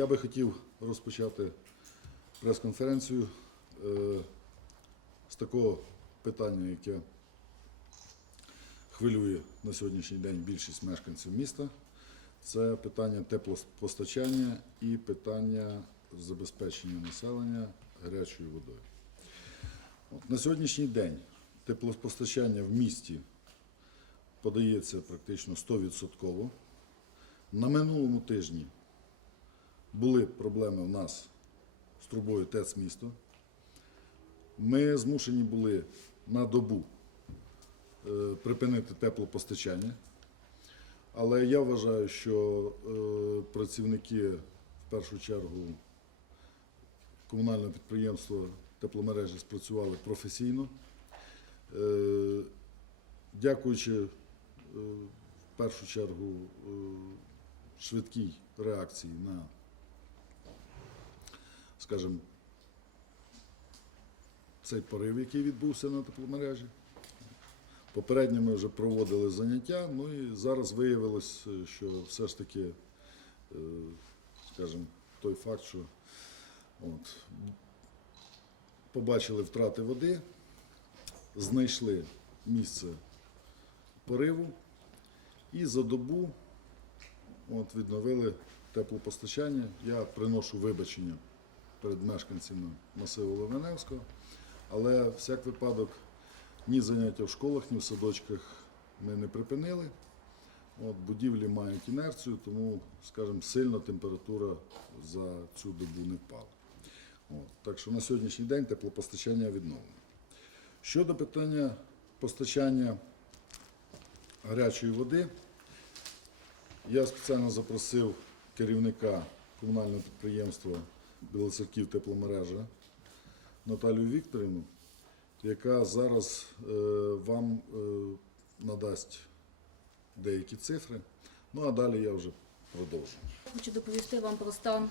Я би хотів розпочати прес-конференцію е, з такого питання, яке хвилює на сьогоднішній день більшість мешканців міста. Це питання теплопостачання і питання забезпечення населення гарячою водою. От, на сьогоднішній день теплопостачання в місті подається практично 100%. На минулому тижні були проблеми в нас з трубою ТЕЦ місто. Ми змушені були на добу е, припинити теплопостачання. Але я вважаю, що е, працівники в першу чергу комунального підприємства тепломережі спрацювали професійно. Е, Дякуючи в першу чергу швидкій реакції на, скажімо, цей порив, який відбувся на тепломережі. Попередньо ми вже проводили заняття, ну і зараз виявилось, е, що все ж таки, е, скажімо, той факт, що от, побачили втрати води, знайшли місце пориву і за добу от, відновили теплопостачання. Я приношу вибачення перед мешканцями масиву Левеневського, але всяк випадок ні заняття в школах, ні в садочках ми не припинили. От, будівлі мають інерцію, тому, скажімо, сильно температура за цю добу не впала. От, так що на сьогоднішній день теплопостачання відновлено. Щодо питання постачання гарячої води, я спеціально запросив керівника комунального підприємства Білоцерків тепломережа Наталію Вікторівну, яка зараз е, вам е, надасть деякі цифри. Ну а далі я вже продовжу. Хочу доповісти вам про стан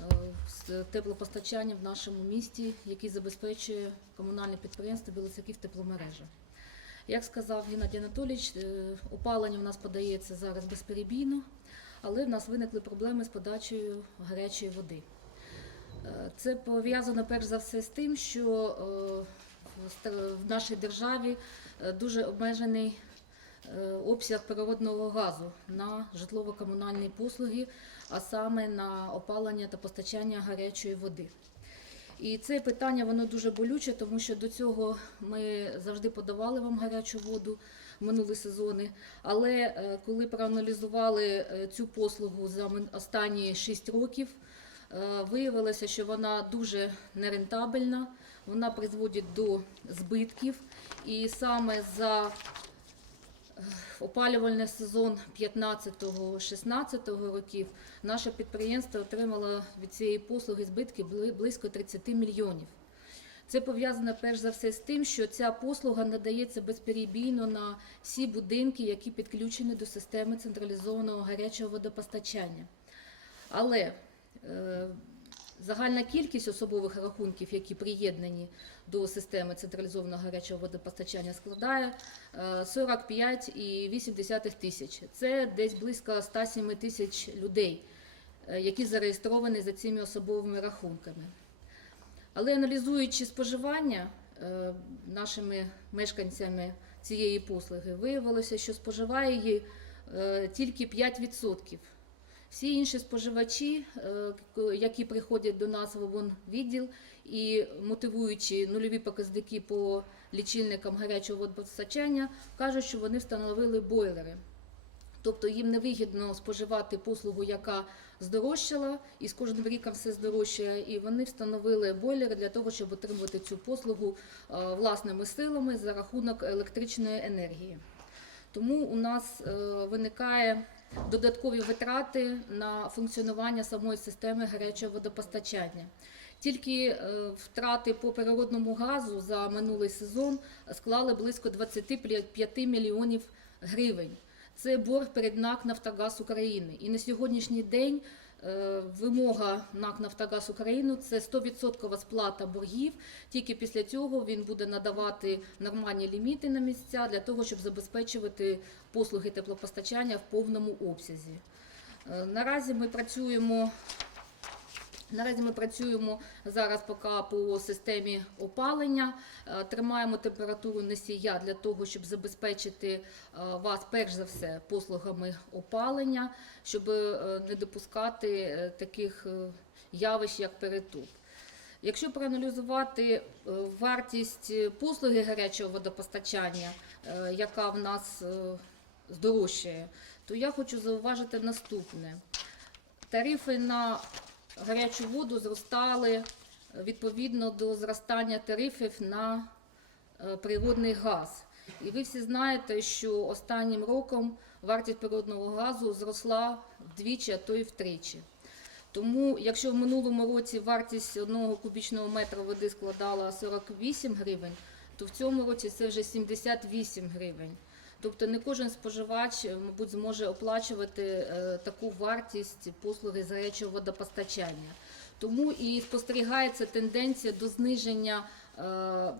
е, з теплопостачання в нашому місті, який забезпечує комунальне підприємство Білоцерків тепломережа. Як сказав Геннадій Анатолійович, опалення в нас подається зараз безперебійно, але в нас виникли проблеми з подачею гарячої води. Е, Це пов'язано перш за все з тим, що е, в нашій державі е, дуже обмежений обсяг природного газу на житлово-комунальні послуги, а саме на опалення та постачання гарячої води. І це питання воно дуже болюче, тому що до цього ми завжди подавали вам гарячу воду в минулі сезони. Але е, коли проаналізували е, цю послугу за останні 6 років, е, виявилося, що вона дуже нерентабельна, вона призводить до збитків. І саме за опалювальний сезон 15-16 років наше підприємство отримало від цієї послуги збитки близько 30 мільйонів. Це пов'язано перш за все з тим, що ця послуга надається безперебійно на всі будинки, які підключені до системи централізованого гарячого водопостачання. Але е, загальна кількість особових рахунків, які приєднані до системи централізованого гарячого водопостачання, складає е, 45,8 тисяч. Це десь близько 107 тисяч людей, е, які зареєстровані за цими особовими рахунками. Але аналізуючи споживання е, нашими мешканцями цієї послуги, виявилося, що споживає її е, тільки 5%. Всі інші споживачі, е, які приходять до нас в ОБОН відділ і мотивуючи нульові показники по лічильникам гарячого водопостачання, кажуть, що вони встановили бойлери. Тобто їм невигідно споживати послугу, яка здорожчала, і з кожним ріком все здорожчає. І вони встановили бойлери для того, щоб отримувати цю послугу е, власними силами за рахунок електричної енергії. Тому у нас е, виникає додаткові витрати на функціонування самої системи гарячого водопостачання. Тільки е, втрати по природному газу за минулий сезон склали близько 25 мільйонів гривень. Це борг перед НАК Нафтогаз України. І на сьогоднішній день вимога НАК Нафтогаз України це 100% сплата боргів. Тільки після цього він буде надавати нормальні ліміти на місця для того, щоб забезпечувати послуги теплопостачання в повному обсязі. Е, Наразі ми працюємо. Наразі ми працюємо зараз поки по системі опалення, Е, тримаємо температуру носія для того, щоб забезпечити е, вас перш за все послугами опалення, щоб е, не допускати таких явищ, як перетоп. Якщо проаналізувати вартість послуги гарячого водопостачання, яка в нас здорожчає, то я хочу зауважити наступне. Тарифи на гарячу воду зростали е, відповідно до зростання тарифів на е, природний газ. І ви всі знаєте, що останнім роком вартість природного газу зросла вдвічі, а то й втричі. Тому, якщо в минулому році вартість одного кубічного метра води складала 48 гривень, то в цьому році це вже 78 гривень. Тобто не кожен споживач, е, мабуть, зможе оплачувати е, таку вартість послуги зарячого водопостачання. Тому і спостерігається тенденція до зниження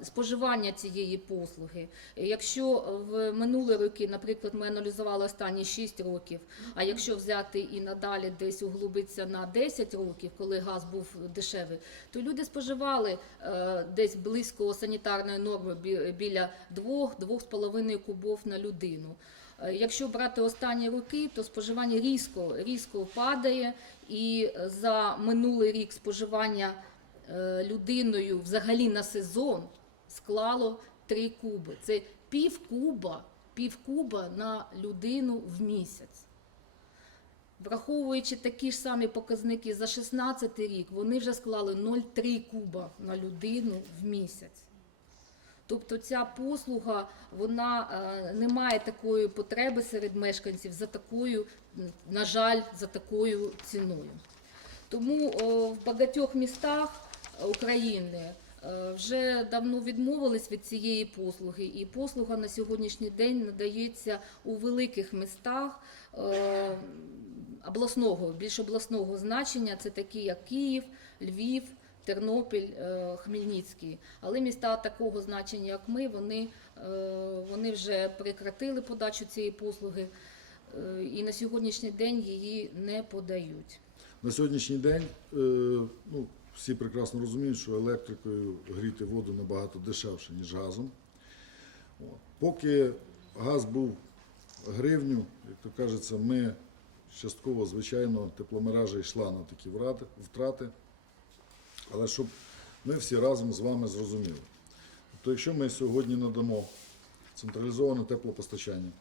споживання цієї послуги. Якщо в минулі роки, наприклад, ми аналізували останні 6 років, а якщо взяти і надалі десь углубитися на 10 років, коли газ був дешевий, то люди споживали е, десь близько санітарної норми бі- біля 2-2,5 кубов на людину. Е, Якщо брати останні роки, то споживання різко, різко падає, і за минулий рік споживання е, людиною взагалі на сезон склало 3 куби. Це пів куба, пів куба на людину в місяць. Враховуючи такі ж самі показники за 16 рік, вони вже склали 0,3 куба на людину в місяць. Тобто ця послуга вона е, не має такої потреби серед мешканців за такою, на жаль, за такою ціною. Тому в багатьох містах України е, вже давно відмовились від цієї послуги, і послуга на сьогоднішній день надається у великих містах е, обласного, більш обласного значення. Це такі, як Київ, Львів. Тернопіль, е, Хмельницький. Але міста такого значення, як ми, вони, вони вже прекратили подачу цієї послуги і на сьогоднішній день її не подають. На сьогоднішній день ну, всі прекрасно розуміють, що електрикою гріти воду набагато дешевше, ніж газом. Поки газ був гривню, як то кажеться, ми частково, звичайно, тепломережа йшла на такі втрати. Але щоб ми всі разом з вами зрозуміли. Тобто, якщо ми сьогодні надамо централізоване теплопостачання,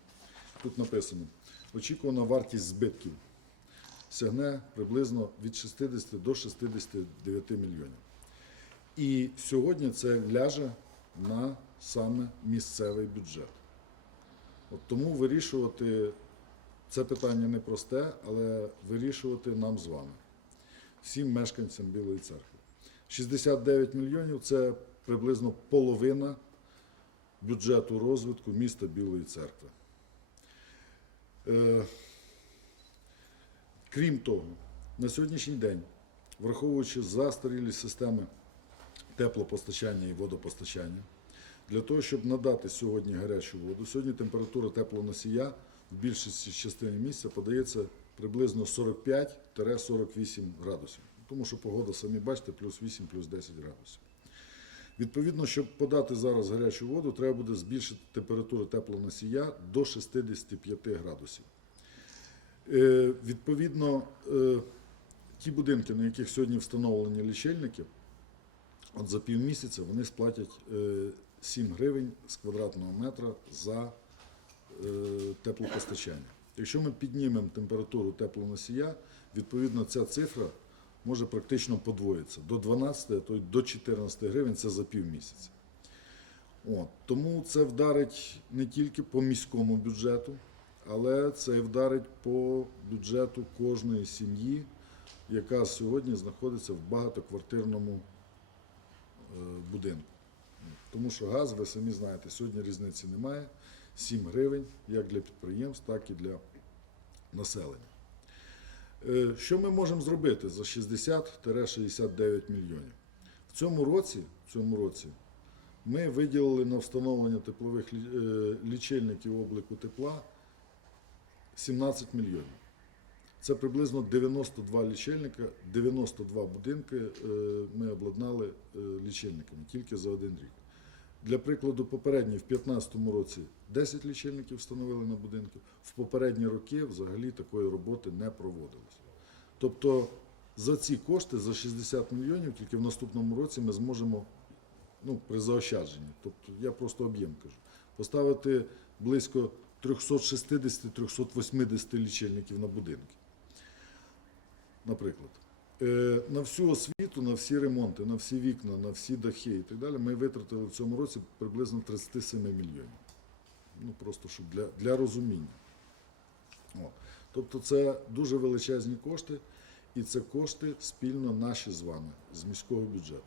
тут написано, очікувана вартість збитків сягне приблизно від 60 до 69 мільйонів. І сьогодні це ляже на саме місцевий бюджет. От тому вирішувати це питання непросте, але вирішувати нам з вами, всім мешканцям Білої церкви. 69 мільйонів це приблизно половина бюджету розвитку міста Білої церкви. Крім того, на сьогоднішній день, враховуючи застарілі системи теплопостачання і водопостачання, для того, щоб надати сьогодні гарячу воду, сьогодні температура теплоносія в більшості частині місця подається приблизно 45-48 градусів. Тому що погода, самі бачите, плюс 8, плюс 10 градусів. Відповідно, щоб подати зараз гарячу воду, треба буде збільшити температуру теплоносія до 65 градусів. Е, Відповідно, е, ті будинки, на яких сьогодні встановлені лічильники, от за півмісяця вони сплатять е, 7 гривень з квадратного метра за е, теплопостачання. Якщо ми піднімемо температуру теплоносія, відповідно ця цифра може практично подвоїтися до 12, то й до 14 гривень це за півмісяця. От. Тому це вдарить не тільки по міському бюджету, але це вдарить по бюджету кожної сім'ї, яка сьогодні знаходиться в багатоквартирному е, будинку. Тому що газ, ви самі знаєте, сьогодні різниці немає. 7 гривень як для підприємств, так і для населення. Е, Що ми можемо зробити за 60-69 мільйонів? В цьому році, в цьому році ми виділили на встановлення теплових е, лічильників обліку тепла 17 мільйонів. Це приблизно 92 лічильника, 92 будинки е, ми обладнали е, лічильниками тільки за один рік. Для прикладу, попередній в 2015 році 10 лічильників встановили на будинки. В попередні роки взагалі такої роботи не проводилось. Тобто за ці кошти, за 60 мільйонів, тільки в наступному році ми зможемо ну, при заощадженні. Тобто я просто об'єм кажу. Поставити близько 360-380 лічильників на будинки. Наприклад. Е, На всю освіту, на всі ремонти, на всі вікна, на всі дахи і так далі, ми витратили в цьому році приблизно 37 мільйонів. Ну просто щоб для, для розуміння. О. Тобто це дуже величезні кошти, і це кошти спільно наші з вами, з міського бюджету.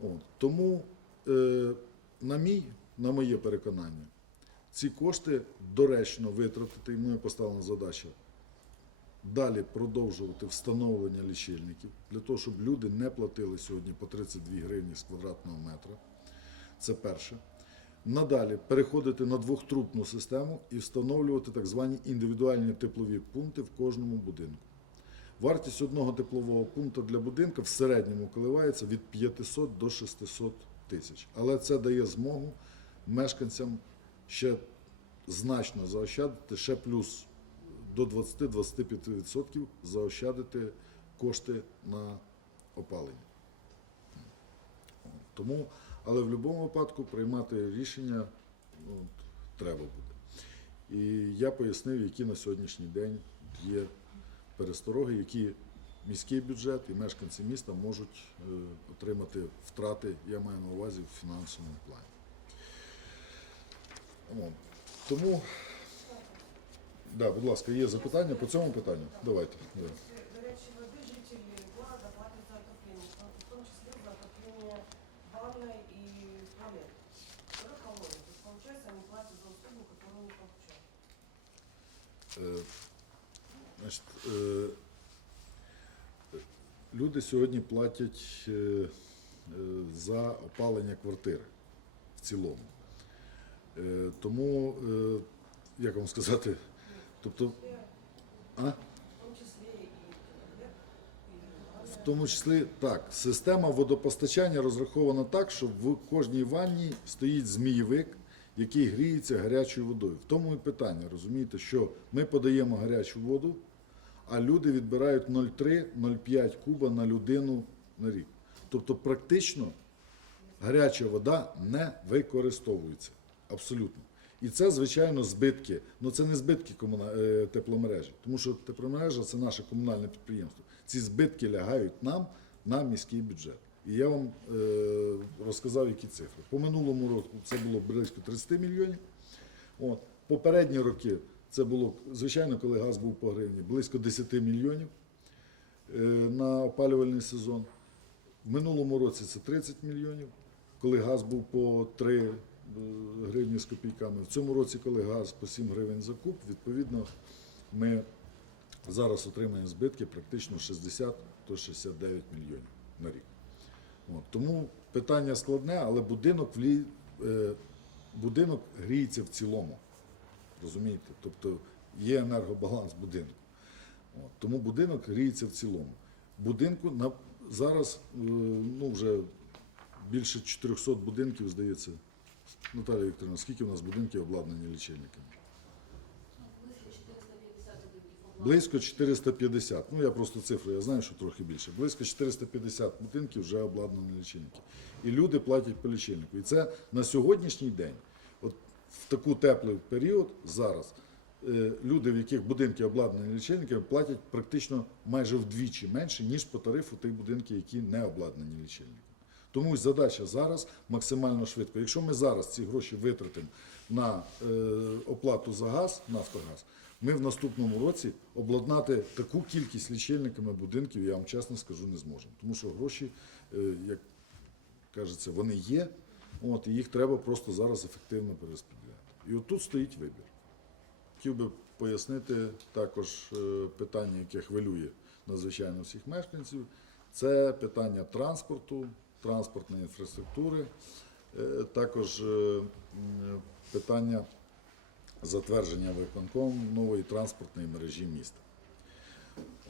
От. Тому, е, на, мій, на моє переконання, ці кошти доречно витратити, і ми поставили задачу далі продовжувати встановлення лічильників, для того, щоб люди не платили сьогодні по 32 гривні з квадратного метра. Це перше. Надалі переходити на двохтрубну систему і встановлювати так звані індивідуальні теплові пункти в кожному будинку. Вартість одного теплового пункту для будинку в середньому коливається від 500 до 600 тисяч. Але це дає змогу мешканцям ще значно заощадити, ще плюс до 20-25% заощадити кошти на опалення. Тому, але в будь-якому випадку приймати рішення ну, треба буде. І я пояснив, які на сьогоднішній день є перестороги, які міський бюджет і мешканці міста можуть е, отримати втрати, я маю на увазі в фінансовому плані. Тому, да, будь ласка, є запитання по цьому питанню? Давайте. Да. горячей воды жители города платят за отопление, в том числе за отопление ванной и туалет. Что колонны. То есть, получается, они платят за услугу, которую не получают. Е, Значить, е, люди сьогодні платять е, е, за опалення квартири в цілому. Е, Тому, е, як вам сказати, тобто, а? В тому числі так, система водопостачання розрахована так, що в кожній ванні стоїть змійовик, який гріється гарячою водою. В тому і питання, розумієте, що ми подаємо гарячу воду, а люди відбирають 0,3-0,5 куба на людину на рік. Тобто практично гаряча вода не використовується. Абсолютно. І це, звичайно, збитки. Ну це не збитки комуна... е, тепломережі, тому що тепломережа це наше комунальне підприємство. Ці збитки лягають нам на міський бюджет. І я вам е, розказав, які цифри. По минулому року це було близько 30 мільйонів. От. Попередні роки це було, звичайно, коли газ був по гривні, близько 10 мільйонів е, на опалювальний сезон. В минулому році це 30 мільйонів, коли газ був по 3 е, гривні з копійками. В цьому році, коли газ по 7 гривень за куб, відповідно, ми зараз отримаємо збитки практично 60-69 мільйонів на рік. От. Тому питання складне, але будинок, влі... е, будинок гріється в цілому. Розумієте? Тобто є енергобаланс будинку. От. Тому будинок гріється в цілому. Будинку на... зараз е, ну, вже більше 400 будинків, здається. Наталія Вікторовна, скільки у нас будинків обладнані лічильниками? Близько 450. Ну я просто цифру, я знаю, що трохи більше. Близько 450 будинків вже обладнані лічильники. І люди платять по лічильнику. І це на сьогоднішній день, от в таку теплий період зараз, е, люди, в яких будинки обладнані лічильниками, платять практично майже вдвічі менше, ніж по тарифу тих будинків, які не обладнані лічильниками. Тому задача зараз максимально швидко. Якщо ми зараз ці гроші витратимо на е, оплату за газ, Нафтогаз, ми в наступному році обладнати таку кількість лічильниками будинків, я вам чесно скажу, не зможемо. Тому що гроші, е, як кажеться, вони є, от, і їх треба просто зараз ефективно перерозподіляти. І от тут стоїть вибір. Хотів би пояснити також е, питання, яке хвилює надзвичайно всіх мешканців. Це питання транспорту, транспортної інфраструктури, е, також е, питання затвердження виконком нової транспортної мережі міста.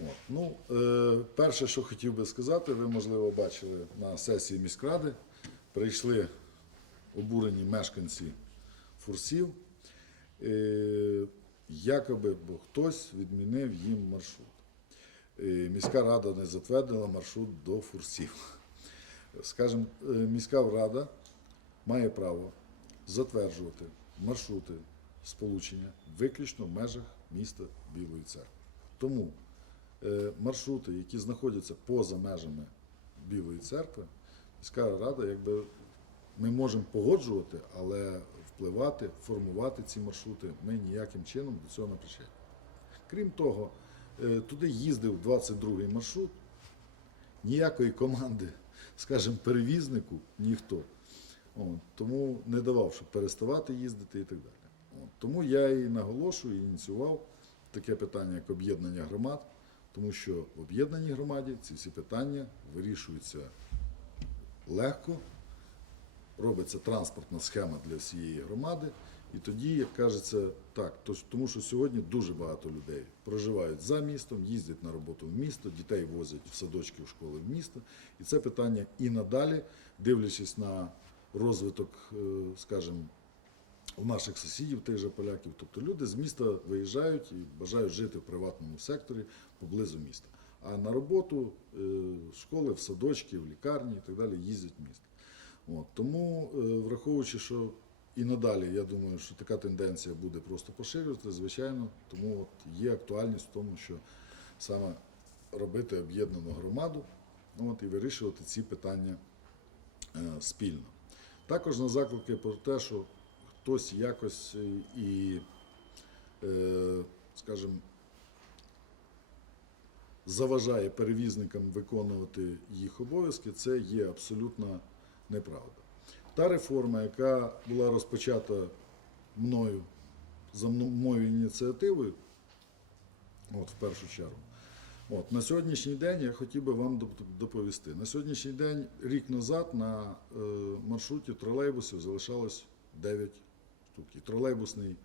От. Ну, е, перше, що хотів би сказати, ви, можливо, бачили на сесії міськради, прийшли обурені мешканці Фурсів, якоби бо хтось відмінив їм маршрут. Міська рада не затвердила маршрут до Фурсів. Скажімо, е, міська рада має право затверджувати маршрути сполучення виключно в межах міста Білої церкви. Тому е, маршрути, які знаходяться поза межами Білої церкви, міська рада, якби ми можемо погоджувати, але впливати, формувати ці маршрути ми ніяким чином до цього не причетні. Крім того, е, туди їздив 22-й маршрут, ніякої команди, скажімо, перевізнику ніхто. От, тому не давав, щоб переставати їздити і так далі. От, тому я і наголошую, і ініціював таке питання, як об'єднання громад, тому що в об'єднаній громаді ці всі питання вирішуються легко, робиться транспортна схема для всієї громади. І тоді, як кажеться, так, то- тому що сьогодні дуже багато людей проживають за містом, їздять на роботу в місто, дітей возять в садочки, в школи в місто. І це питання і надалі, дивлячись на розвиток, е, скажімо, у наших сусідів, тих же поляків. Тобто люди з міста виїжджають і бажають жити в приватному секторі поблизу міста. А на роботу е, в школи, в садочки, в лікарні і так далі їздять в місто. От, тому, е, враховуючи, що і надалі, я думаю, що така тенденція буде просто поширюватися, звичайно, тому от є актуальність в тому, що саме робити об'єднану громаду от, і вирішувати ці питання е, спільно. Також на заклики про те, що хтось якось е, і, е, скажімо, заважає перевізникам виконувати їх обов'язки, це є абсолютно неправда. Та реформа, яка була розпочата мною за мно- моєю ініціативою, от в першу чергу. От, на сьогоднішній день я хотів би вам доповісти. На сьогоднішній день, рік назад, на е, маршруті тролейбусів залишалось 9 штук. Тролейбусний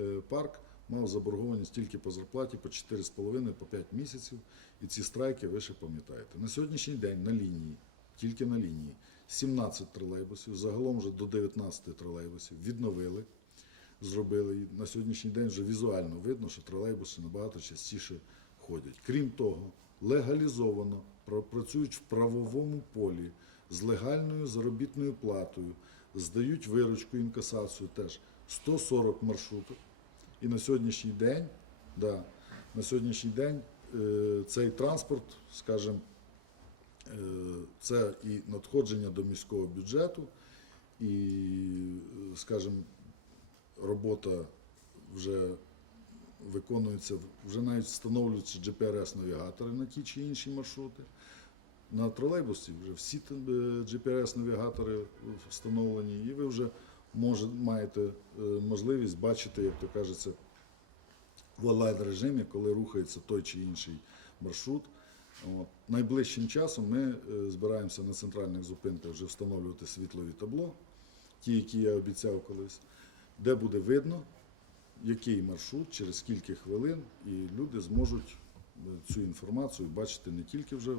е, парк мав заборгованість тільки по зарплаті по 4,5 по 5 місяців. І ці страйки ви ще пам'ятаєте. На сьогоднішній день на лінії, тільки на лінії, 17 тролейбусів, загалом вже до 19 тролейбусів відновили зробили. На сьогоднішній день вже візуально видно, що тролейбуси набагато частіше ходять. Крім того, легалізовано працюють в правовому полі з легальною заробітною платою, здають виручку інкасацію теж 140 маршрутів. І на сьогоднішній день, да, на сьогоднішній день е, цей транспорт, скажімо, е, це і надходження до міського бюджету, і, е, скажімо, робота вже виконується, вже навіть встановлюються GPS-навігатори на ті чи інші маршрути. На тролейбусі вже всі е, GPS-навігатори встановлені, і ви вже може, маєте е, можливість бачити, як то кажеться, в онлайн-режимі, коли рухається той чи інший маршрут. От. Найближчим часом ми е, збираємося на центральних зупинках вже встановлювати світлові табло, ті, які я обіцяв колись, де буде видно, який маршрут, через скільки хвилин, і люди зможуть е, цю інформацію бачити не тільки вже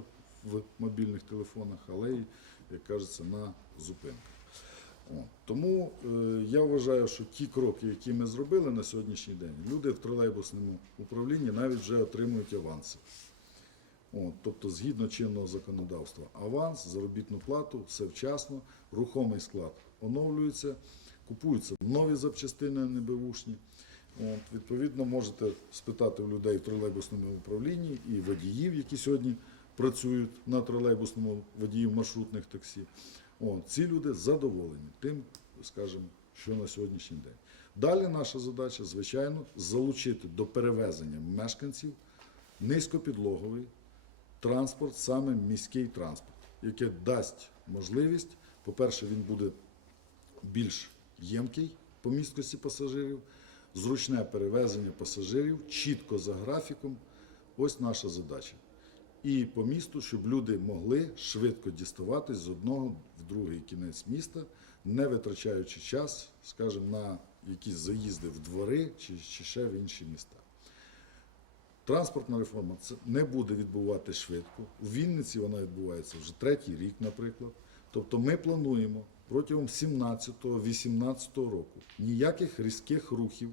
в мобільних телефонах, але й, як кажеться, на зупинках. Тому е, я вважаю, що ті кроки, які ми зробили на сьогоднішній день, люди в тролейбусному управлінні навіть вже отримують аванси. От, тобто, згідно чинного законодавства, аванс, заробітну плату, все вчасно, рухомий склад оновлюється, купуються нові запчастини а. От, відповідно, можете спитати у людей в тролейбусному управлінні і водіїв, які сьогодні працюють на тролейбусному водіїв маршрутних таксі. От, ці люди задоволені тим, скажімо, що на сьогоднішній день. Далі наша задача, звичайно, залучити до перевезення мешканців низькопідлоговий транспорт, саме міський транспорт, яке дасть можливість, по-перше, він буде більш ємкий по місткості пасажирів, зручне перевезення пасажирів, чітко за графіком. Ось наша задача. І по місту, щоб люди могли швидко діставатись з одного в другий кінець міста, не витрачаючи час, скажімо, на якісь заїзди в двори чи, ще в інші міста. Транспортна реформа це не буде відбуватися швидко. У Вінниці вона відбувається вже третій рік, наприклад. Тобто ми плануємо протягом 17-18 року ніяких різких рухів,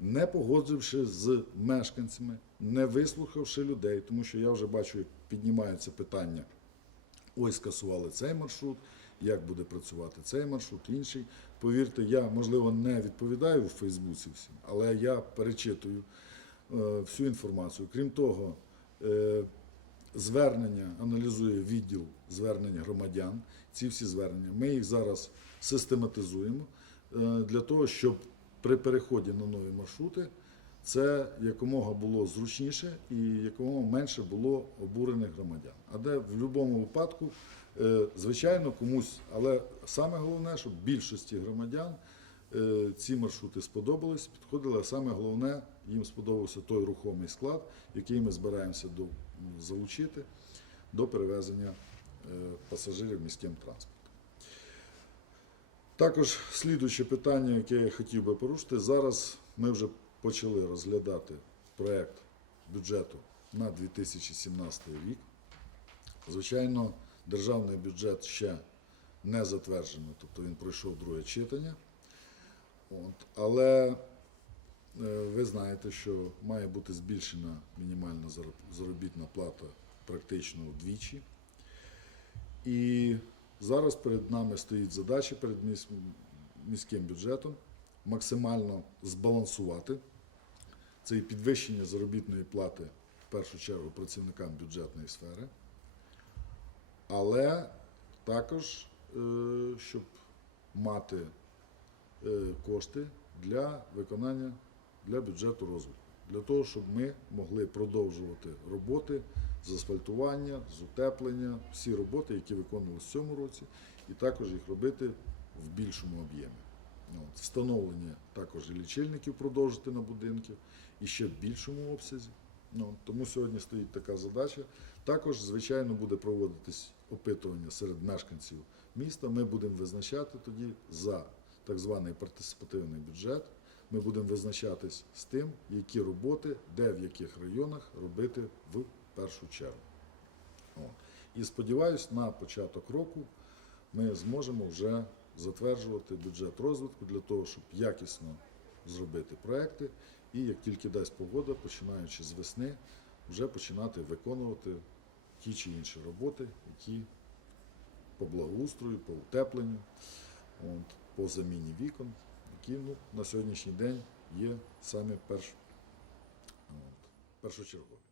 не погодживши з мешканцями, не вислухавши людей, тому що я вже бачу, як піднімаються питання. Ось скасували цей маршрут, як буде працювати цей маршрут, інший. Повірте, я можливо не відповідаю у Фейсбуці всім, але я перечитую всю інформацію. Крім того, е, звернення аналізує відділ звернень громадян. Ці всі звернення. Ми їх зараз систематизуємо е, для того, щоб при переході на нові маршрути це якомога було зручніше і якомога менше було обурених громадян. А де в будь-якому випадку, е, звичайно, комусь, але саме головне, щоб більшості громадян е, ці маршрути сподобались, підходили. А саме головне, їм сподобався той рухомий склад, який ми збираємося до, залучити до перевезення е, пасажирів міським транспортом. Також слідуюче питання, яке я хотів би порушити. Зараз ми вже почали розглядати проект бюджету на 2017 рік. Звичайно, державний бюджет ще не затверджений, тобто він пройшов друге читання. От, але е, ви знаєте, що має бути збільшена мінімальна заробітна плата практично вдвічі. І зараз перед нами стоїть задача перед міським бюджетом максимально збалансувати. Це підвищення заробітної плати в першу чергу працівникам бюджетної сфери, але також, е, щоб мати кошти для виконання для бюджету розвитку, для того, щоб ми могли продовжувати роботи з асфальтування, з утеплення, всі роботи, які виконувалися в цьому році, і також їх робити в більшому об'ємі. Ну, Встановлення також лічильників продовжити на будинки і ще в більшому обсязі. Ну, тому сьогодні стоїть така задача. Також, звичайно, буде проводитись опитування серед мешканців міста. Ми будемо визначати тоді за так званий партисипативний бюджет. Ми будемо визначатись з тим, які роботи, де в яких районах робити в першу чергу. І сподіваюсь, на початок року ми зможемо вже затверджувати бюджет розвитку для того, щоб якісно зробити проекти і як тільки дасть погода, починаючи з весни, вже починати виконувати ті чи інші роботи, які по благоустрою, по утепленню, по заміні вікон, які ну, на сьогоднішній день є саме перш, першочергові.